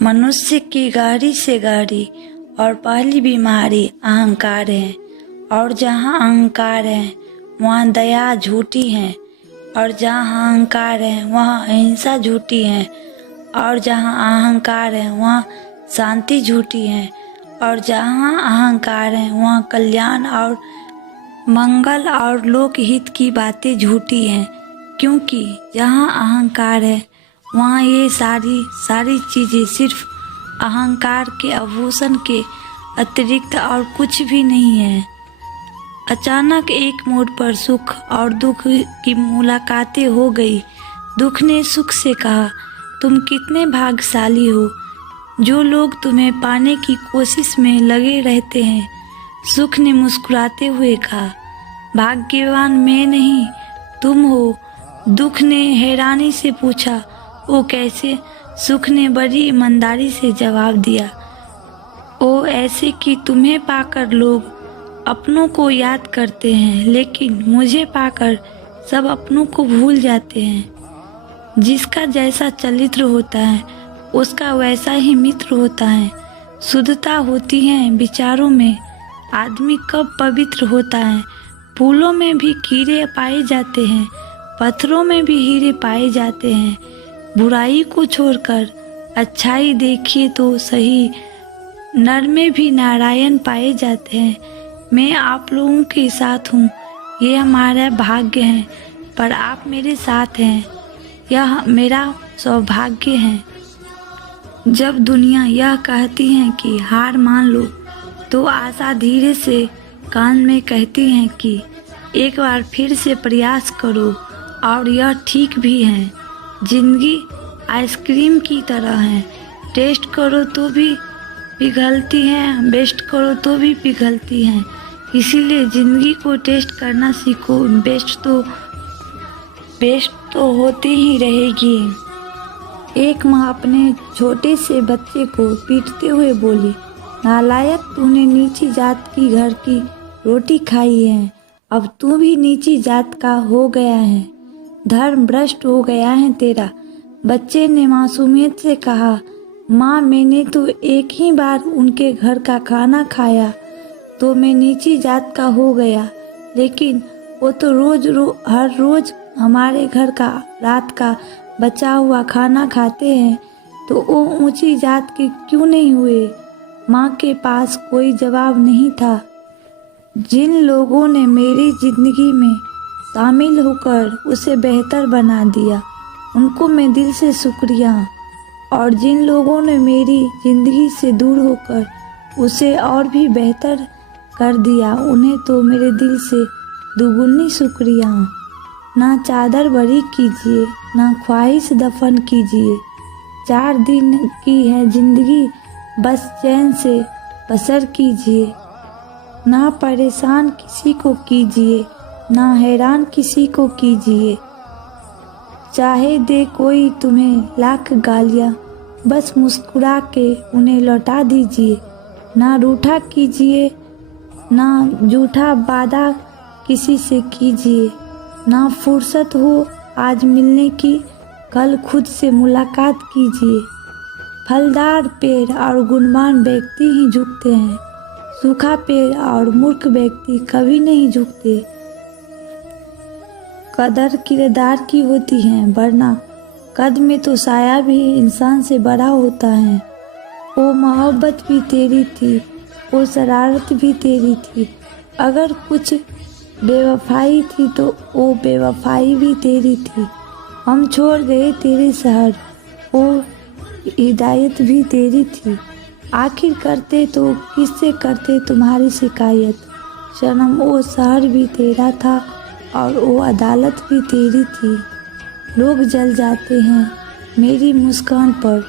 मनुष्य की गाड़ी से गाड़ी और पहली बीमारी अहंकार है। और जहाँ अहंकार है वहाँ दया झूठी है, और जहाँ अहंकार है वहाँ अहिंसा झूठी है, और जहाँ अहंकार है वहाँ शांति झूठी है, और जहाँ अहंकार है वहाँ कल्याण और मंगल और लोकहित की बातें झूठी हैं। क्योंकि जहाँ अहंकार है वहाँ ये सारी चीज़ें सिर्फ अहंकार के आभूषण के अतिरिक्त और कुछ भी नहीं है। अचानक एक मोड़ पर सुख और दुख की मुलाकातें हो गई। दुख ने सुख से कहा, तुम कितने भाग्यशाली हो जो लोग तुम्हें पाने की कोशिश में लगे रहते हैं। सुख ने मुस्कुराते हुए कहा, भाग्यवान मैं नहीं तुम हो। दुख ने हैरानी से पूछा, वो कैसे? सुख ने बड़ी ईमानदारी से जवाब दिया, ओ ऐसे कि तुम्हें पाकर लोग अपनों को याद करते हैं, लेकिन मुझे पाकर सब अपनों को भूल जाते हैं। जिसका जैसा चरित्र होता है उसका वैसा ही मित्र होता है। शुद्धता होती है विचारों में। आदमी कब पवित्र होता है? फूलों में भी कीड़े पाए जाते हैं, पत्थरों में भी हीरे पाए जाते हैं। बुराई को छोड़कर अच्छाई देखिए तो सही, नर में भी नारायण पाए जाते हैं। मैं आप लोगों के साथ हूँ, ये हमारा भाग्य है, पर आप मेरे साथ हैं, यह मेरा सौभाग्य है। जब दुनिया यह कहती है कि हार मान लो, तो आशा धीरे से कान में कहती है कि एक बार फिर से प्रयास करो, और यह ठीक भी है। जिंदगी आइसक्रीम की तरह है, टेस्ट करो तो भी पिघलती है, बेस्ट करो तो भी पिघलती है। इसीलिए ज़िंदगी को टेस्ट करना सीखो। बेस्ट तो होती ही रहेगी। एक माँ अपने छोटे से बच्चे को पीटते हुए बोली, नालायक, तूने नीची जात की घर की रोटी खाई है, अब तू भी नीची जात का हो गया है, धर्म भ्रष्ट हो गया है तेरा। बच्चे ने मासूमियत से कहा, माँ मैंने तो एक ही बार उनके घर का खाना खाया तो मैं नीची जात का हो गया, लेकिन वो तो हर रोज हमारे घर का रात का बचा हुआ खाना खाते हैं, तो वो ऊंची जात के क्यों नहीं हुए? माँ के पास कोई जवाब नहीं था। जिन लोगों ने मेरी जिंदगी में शामिल होकर उसे बेहतर बना दिया, उनको मैं दिल से शुक्रिया। और जिन लोगों ने मेरी ज़िंदगी से दूर होकर उसे और भी बेहतर कर दिया, उन्हें तो मेरे दिल से दुगुनी शुक्रिया। ना चादर बड़ी कीजिए, ना ख्वाहिश दफन कीजिए। 4 दिन की है ज़िंदगी, बस चैन से बसर कीजिए। ना परेशान किसी को कीजिए, ना हैरान किसी को कीजिए। चाहे दे कोई तुम्हें लाख गालियाँ, बस मुस्कुरा के उन्हें लौटा दीजिए। ना रूठा कीजिए, ना झूठा वादा किसी से कीजिए। ना फुर्सत हो आज मिलने की, कल खुद से मुलाकात कीजिए। फलदार पेड़ और गुणवान व्यक्ति ही झुकते हैं, सूखा पेड़ और मूर्ख व्यक्ति कभी नहीं झुकते। कदर किरदार की होती है, वरना कद में तो साया भी इंसान से बड़ा होता है। वो मोहब्बत भी तेरी थी, वो शरारत भी तेरी थी। अगर कुछ बेवफाई थी तो वो बेवफाई भी तेरी थी। हम छोड़ गए तेरे शहर, वो हिदायत भी तेरी थी। आखिर करते तो किससे करते तुम्हारी शिकायत? सनम वो शहर भी तेरा था और वो अदालत भी तेरी थी। लोग जल जाते हैं मेरी मुस्कान पर,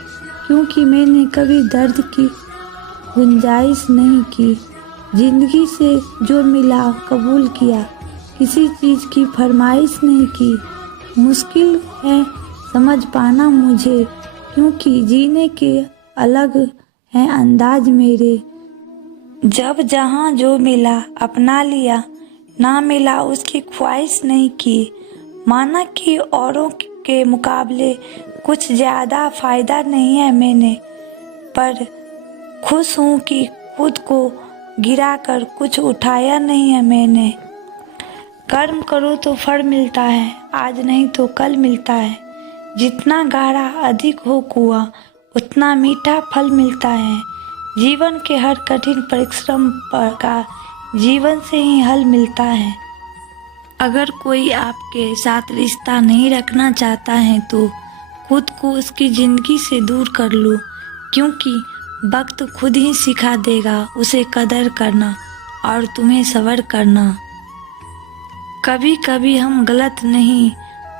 क्योंकि मैंने कभी दर्द की गुंजाइश नहीं की। जिंदगी से जो मिला कबूल किया, किसी चीज़ की फरमाइश नहीं की। मुश्किल है समझ पाना मुझे, क्योंकि जीने के अलग हैं अंदाज मेरे। जब जहाँ जो मिला अपना लिया, ना मिला उसकी ख्वाहिश नहीं की। माना कि औरों के मुकाबले कुछ ज़्यादा फ़ायदा नहीं है मैंने, पर खुश हूँ कि खुद को गिराकर कुछ उठाया नहीं है मैंने। कर्म करो तो फल मिलता है, आज नहीं तो कल मिलता है। जितना गाढ़ा अधिक हो कुआं, उतना मीठा फल मिलता है। जीवन के हर कठिन परिश्रम का जीवन से ही हल मिलता है। अगर कोई आपके साथ रिश्ता नहीं रखना चाहता है तो खुद को उसकी ज़िंदगी से दूर कर लो, क्योंकि वक्त खुद ही सिखा देगा उसे कदर करना और तुम्हें सब्र करना। कभी कभी हम गलत नहीं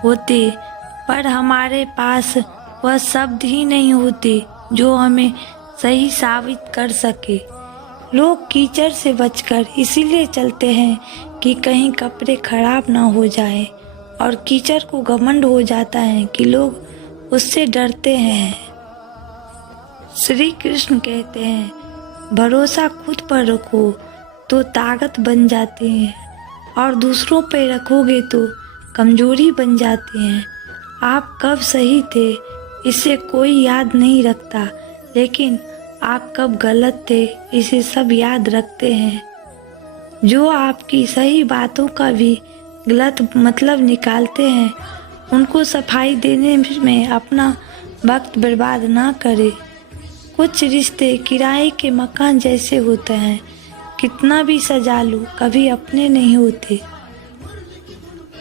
होते, पर हमारे पास वह शब्द ही नहीं होते जो हमें सही साबित कर सके। लोग कीचड़ से बचकर इसीलिए चलते हैं कि कहीं कपड़े खराब ना हो जाए, और कीचड़ को घमंड हो जाता है कि लोग उससे डरते हैं। श्री कृष्ण कहते हैं, भरोसा खुद पर रखो तो ताकत बन जाती है, और दूसरों पर रखोगे तो कमजोरी बन जाती है। आप कब सही थे इसे कोई याद नहीं रखता, लेकिन आप कब गलत थे इसे सब याद रखते हैं। जो आपकी सही बातों का भी गलत मतलब निकालते हैं, उनको सफाई देने में अपना वक्त बर्बाद ना करें। कुछ रिश्ते किराए के मकान जैसे होते हैं, कितना भी सजा लो कभी अपने नहीं होते।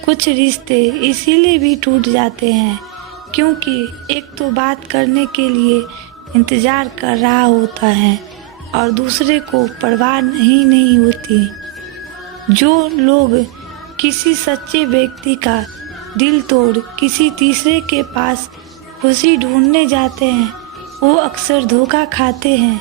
कुछ रिश्ते इसीलिए भी टूट जाते हैं क्योंकि एक तो बात करने के लिए इंतज़ार कर रहा होता है और दूसरे को परवाह ही नहीं होती। जो लोग किसी सच्चे व्यक्ति का दिल तोड़ किसी तीसरे के पास खुशी ढूंढने जाते हैं, वो अक्सर धोखा खाते हैं।